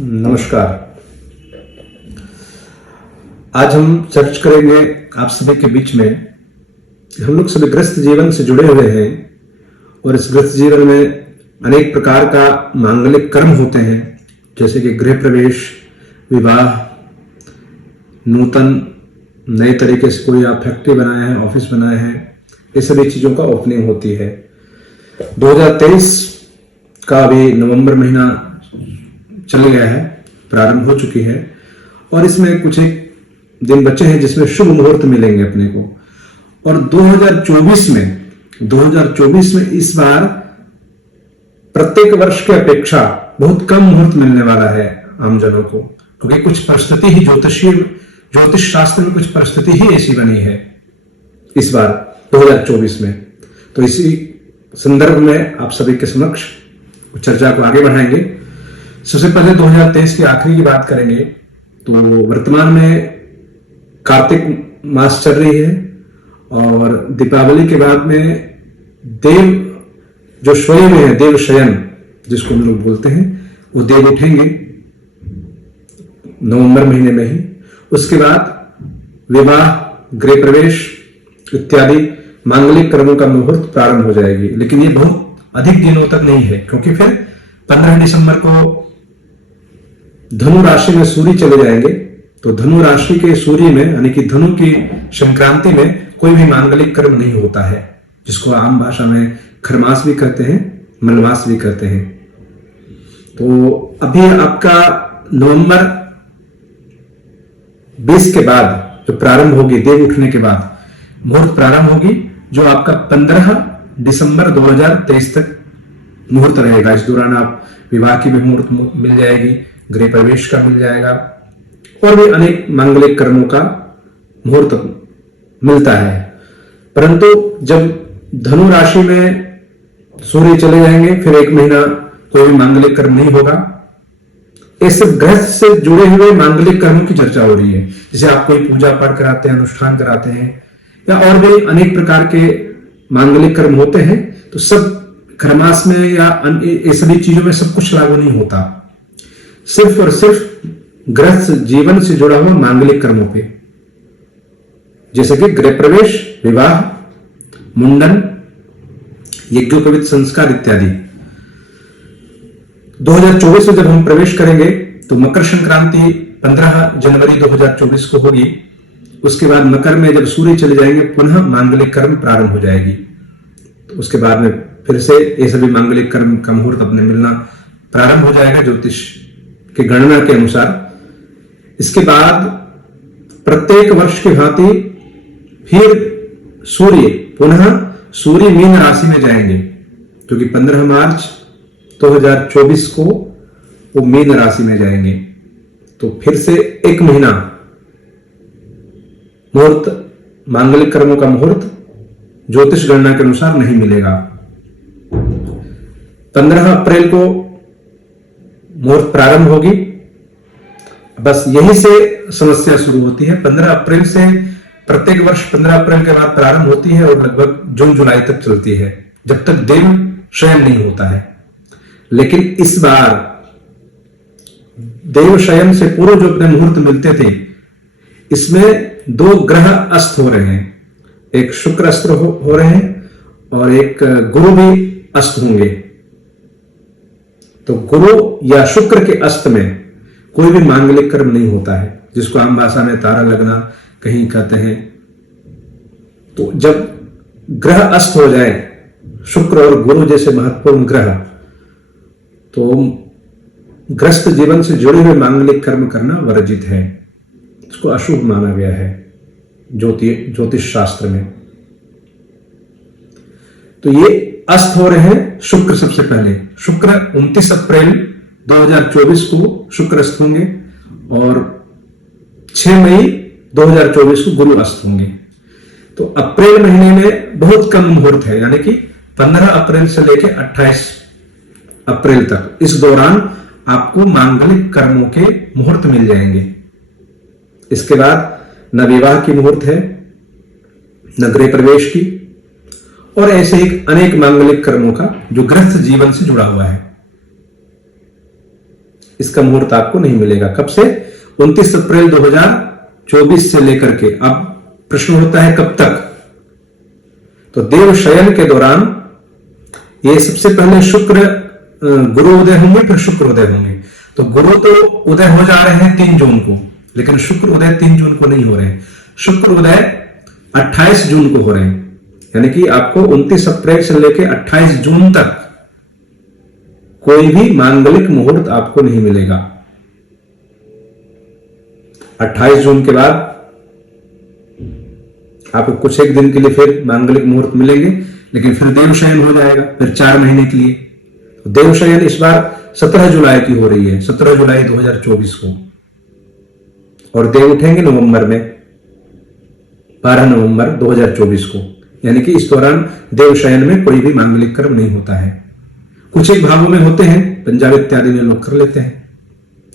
नमस्कार। आज हम चर्च करेंगे आप सभी के बीच में। हम लोग सभी ग्रस्त जीवन से जुड़े हुए हैं और इस ग्रस्त जीवन में अनेक प्रकार का मांगलिक कर्म होते हैं, जैसे कि गृह प्रवेश, विवाह, नूतन नए तरीके से कोई आप फैक्ट्री बनाए हैं, ऑफिस बनाए हैं, ये सभी चीज़ों का ओपनिंग होती है। 2023 का अभी नवंबर महीना चल गया है, प्रारंभ हो चुकी है और इसमें कुछ एक दिन बचे हैं जिसमें शुभ मुहूर्त मिलेंगे अपने को। और 2024 में इस बार प्रत्येक वर्ष की अपेक्षा बहुत कम मुहूर्त मिलने वाला है आमजनों को, क्योंकि कुछ परिस्थिति ही ज्योतिष शास्त्र में कुछ परिस्थिति ही ऐसी बनी है इस बार 2024 में। तो इसी संदर्भ में आप सभी के समक्ष चर्चा को आगे बढ़ाएंगे। सबसे पहले 2023 के आखिरी की बात करेंगे। तो वर्तमान में कार्तिक मास चल रही है और दीपावली के बाद में देव जो सोए में है, देव शयन जिसको हम लोग बोलते हैं, वो देव उठेंगे नवंबर महीने में ही। उसके बाद विवाह, गृह प्रवेश इत्यादि मांगलिक कर्मों का मुहूर्त प्रारंभ हो जाएगी। लेकिन ये बहुत अधिक दिनों तक नहीं है, क्योंकि फिर 15 दिसंबर को धनु राशि में सूर्य चले जाएंगे। तो धनु राशि के सूर्य में, यानी कि धनु की संक्रांति में कोई भी मांगलिक कर्म नहीं होता है, जिसको आम भाषा में खरमास भी कहते हैं, मलमास भी कहते हैं। तो अभी आपका नवंबर 20 के बाद जो प्रारंभ होगी, देव उठने के बाद मुहूर्त प्रारंभ होगी, जो आपका 15 दिसंबर 2023 तक मुहूर्त रहेगा। इस दौरान आप विवाह की भी मुहूर्त मिल जाएगी, गृह प्रवेश का मिल जाएगा और भी अनेक मांगलिक कर्मों का मुहूर्त मिलता है। परंतु जब धनु राशि में सूर्य चले जाएंगे, फिर एक महीना कोई भी मांगलिक कर्म नहीं होगा। इस ग्रह से जुड़े हुए मांगलिक कर्मों की चर्चा हो रही है। जैसे आप कोई पूजा पाठ कराते हैं, अनुष्ठान कराते हैं, या और भी अनेक प्रकार के मांगलिक कर्म होते हैं, तो सब खरमास में या ये सभी चीजों में सब कुछ लागू नहीं होता। सिर्फ और सिर्फ गृहस्थ जीवन से जुड़ा हुआ मांगलिक कर्मों पे, जैसे कि गृह प्रवेश, विवाह, मुंडन, यज्ञोपवीत संस्कार इत्यादि। 2024 में जब हम प्रवेश करेंगे तो मकर संक्रांति 15 जनवरी 2024 को होगी। उसके बाद मकर में जब सूर्य चले जाएंगे, पुनः मांगलिक कर्म प्रारंभ हो जाएगी। तो उसके बाद में फिर से ये सभी मांगलिक कर्म का मुहूर्त अपने मिलना प्रारंभ हो जाएगा ज्योतिष की गणना के अनुसार। इसके बाद प्रत्येक वर्ष की भांति फिर पुनः सूर्य मीन राशि में जाएंगे, क्योंकि 15 मार्च 2024 को वो मीन राशि में जाएंगे। तो फिर से एक महीना मुहूर्त, मांगलिक कर्मों का मुहूर्त ज्योतिष गणना के अनुसार नहीं मिलेगा। 15 अप्रैल को मुहूर्त प्रारंभ होगी। बस यही से समस्या शुरू होती है। 15 अप्रैल से प्रत्येक वर्ष 15 अप्रैल के बाद प्रारंभ होती है और लगभग जून जुलाई तक चलती है, जब तक देव शयन नहीं होता है। लेकिन इस बार देव शयन से पूर्व जो अपने मुहूर्त मिलते थे, इसमें 2 ग्रह अस्त हो रहे हैं। एक शुक्र अस्त हो रहे हैं और एक गुरु भी अस्त होंगे। तो गुरु या शुक्र के अस्त में कोई भी मांगलिक कर्म नहीं होता है, जिसको आम भाषा में तारा लगना कहीं कहते हैं। तो जब ग्रह अस्त हो जाए, शुक्र और गुरु जैसे महत्वपूर्ण ग्रह, तो ग्रस्त जीवन से जुड़े हुए मांगलिक कर्म करना वर्जित है। इसको अशुभ माना गया है ज्योतिष शास्त्र में। तो ये अस्त हो रहे हैं शुक्र। सबसे पहले शुक्र 29 अप्रैल 2024 को शुक्र अस्त होंगे और 6 मई 2024 को गुरु अस्त होंगे। तो अप्रैल महीने में बहुत कम मुहूर्त है, यानी कि 15 अप्रैल से लेकर 28 अप्रैल तक, इस दौरान आपको मांगलिक कर्मों के मुहूर्त मिल जाएंगे। इसके बाद न विवाह की मुहूर्त है, न गृह प्रवेश की, और ऐसे ही अनेक मांगलिक कर्मों का जो गृहस्थ जीवन से जुड़ा हुआ है। इसका मुहूर्त आपको नहीं मिलेगा। कब से? 29 अप्रैल 2024 से लेकर के। अब प्रश्न होता है कब तक? तो देव शयन के दौरान ये सबसे पहले शुक्र गुरु उदय होंगे, फिर शुक्र उदय होंगे। तो गुरु तो उदय हो जा रहे हैं 3 जून को, लेकिन शुक्र उदय 3 जून को नहीं हो रहे हैं। शुक्र उदय 28 जून को हो रहे हैं। यानी कि आपको 29 अप्रैल से लेकर 28 जून तक कोई भी मांगलिक मुहूर्त आपको नहीं मिलेगा। 28 जून के बाद आपको कुछ एक दिन के लिए फिर मांगलिक मुहूर्त मिलेंगे, लेकिन फिर देवशयन हो जाएगा, फिर 4 महीने के लिए। तो देवशयन इस बार 17 जुलाई की हो रही है, 17 जुलाई 2024 को, और देव उठेंगे नवंबर में, 12 नवंबर 2024 को। यानी कि इस दौरान देवशयन में कोई भी मांगलिक कर्म नहीं होता है। कुछ एक भावों में होते हैं, पंजाब इत्यादि में लोग कर लेते हैं।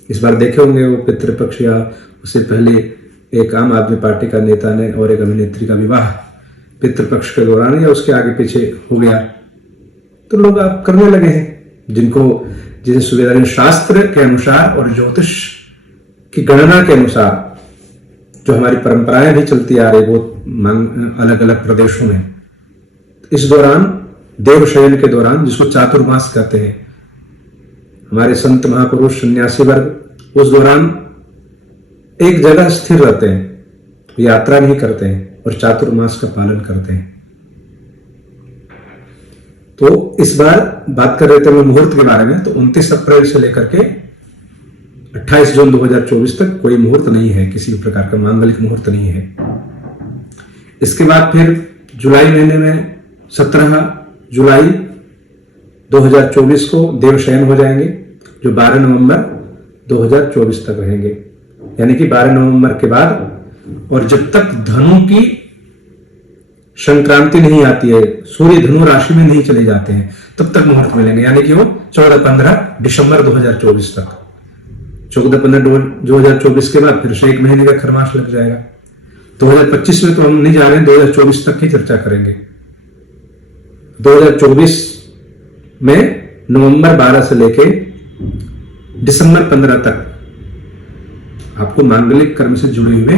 इस बार देखे होंगे वो पितृपक्ष, या उससे पहले एक आम आदमी पार्टी का नेता ने और एक अभिनेत्री का विवाह पितृपक्ष के दौरान या उसके आगे पीछे हो गया, तो लोग आप करने लगे हैं। जिसे सुविधा शास्त्र के अनुसार और ज्योतिष की गणना के अनुसार जो हमारी परंपराएं भी चलती आ रही वो अलग अलग प्रदेशों में, इस दौरान देवशयन के दौरान, जिसको चातुर्मास कहते हैं, हमारे संत महापुरुष सन्यासी वर्ग उस दौरान एक जगह स्थिर रहते हैं, यात्रा नहीं करते हैं और चातुर्मास का पालन करते हैं। तो इस बार बात कर रहे थे मुहूर्त के बारे में, तो 29 अप्रैल से लेकर के 28 जून 2024 तक कोई मुहूर्त नहीं है, किसी भी प्रकार का मांगलिक मुहूर्त नहीं है। इसके बाद फिर जुलाई महीने में 17 जुलाई 2024 को देवशयन हो जाएंगे, जो 12 नवंबर 2024 तक रहेंगे। यानी कि 12 नवंबर के बाद, और जब तक धनु की संक्रांति नहीं आती है, सूर्य धनु राशि में नहीं चले जाते हैं, तब तक मुहूर्त मिलेंगे। यानी कि वो 14-15 दिसंबर 2024 तक। 14-15 2024 के बाद फिर से 1 महीने का खरमास लग जाएगा। 2025 में तो हम नहीं जा रहे हैं, 2024 तक की चर्चा करेंगे। 2024 में नवंबर 12 से लेके दिसंबर 15 तक आपको मांगलिक कर्म से जुड़े हुए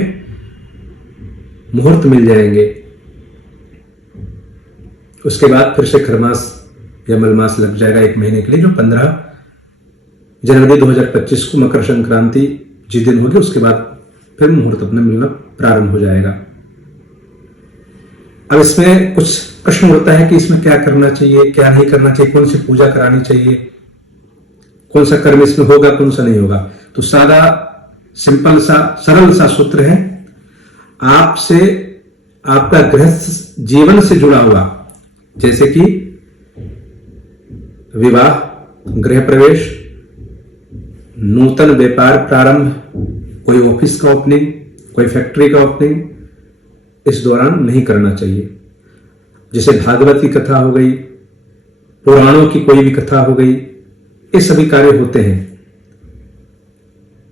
मुहूर्त मिल जाएंगे। उसके बाद फिर से खरमास या मलमास लग जाएगा 1 महीने के लिए, जो 15 जनवरी 2025 को मकर संक्रांति जिस दिन होगी, उसके बाद फिर मुहूर्त अपने मिलना प्रारंभ हो जाएगा। अब इसमें कुछ प्रश्न होता है कि इसमें क्या करना चाहिए, क्या नहीं करना चाहिए, कौन सी पूजा करानी चाहिए, कौन सा कर्म इसमें होगा, कौन सा नहीं होगा। तो सादा सिंपल सा सरल सा सूत्र है, आपसे आपका गृहस्थ जीवन से जुड़ा हुआ, जैसे कि विवाह, गृह प्रवेश, नूतन व्यापार प्रारंभ, कोई ऑफिस का ओपनिंग, कोई फैक्ट्री का ओपनिंग, इस दौरान नहीं करना चाहिए। जैसे भागवत की कथा हो गई, पुराणों की कोई भी कथा हो गई, ये सभी कार्य होते हैं।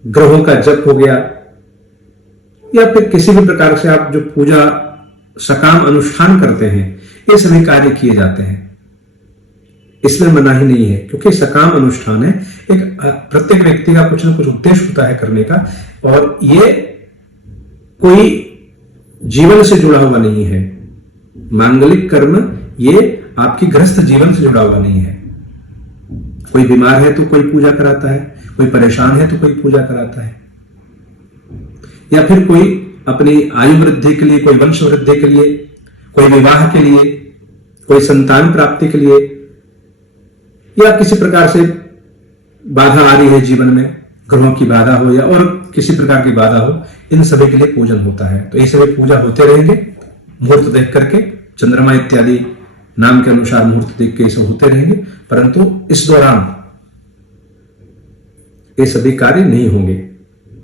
ग्रहों का जप हो गया, या फिर किसी भी प्रकार से आप जो पूजा सकाम अनुष्ठान करते हैं, ये सभी कार्य किए जाते हैं। इसमें मनाही नहीं है, क्योंकि सकाम अनुष्ठान है। एक प्रत्येक व्यक्ति का कुछ ना कुछ उद्देश्य होता है करने का, और ये कोई जीवन से जुड़ा हुआ नहीं है। मांगलिक कर्म ये आपकी गृहस्थ जीवन से जुड़ा हुआ नहीं है। कोई बीमार है तो कोई पूजा कराता है, कोई परेशान है तो कोई पूजा कराता है, या फिर कोई अपनी आयु वृद्धि के लिए, कोई वंश वृद्धि के लिए, कोई विवाह के लिए, कोई संतान प्राप्ति के लिए, या किसी प्रकार से बाधा आ रही है जीवन में, ग्रहों की बाधा हो या और किसी प्रकार की बाधा हो, इन सभी के लिए पूजन होता है। तो ये सभी पूजा होते रहेंगे, मुहूर्त देख करके, चंद्रमा इत्यादि नाम के अनुसार मुहूर्त देख के ये सब होते रहेंगे, परंतु इस दौरान ये सभी कार्य नहीं होंगे।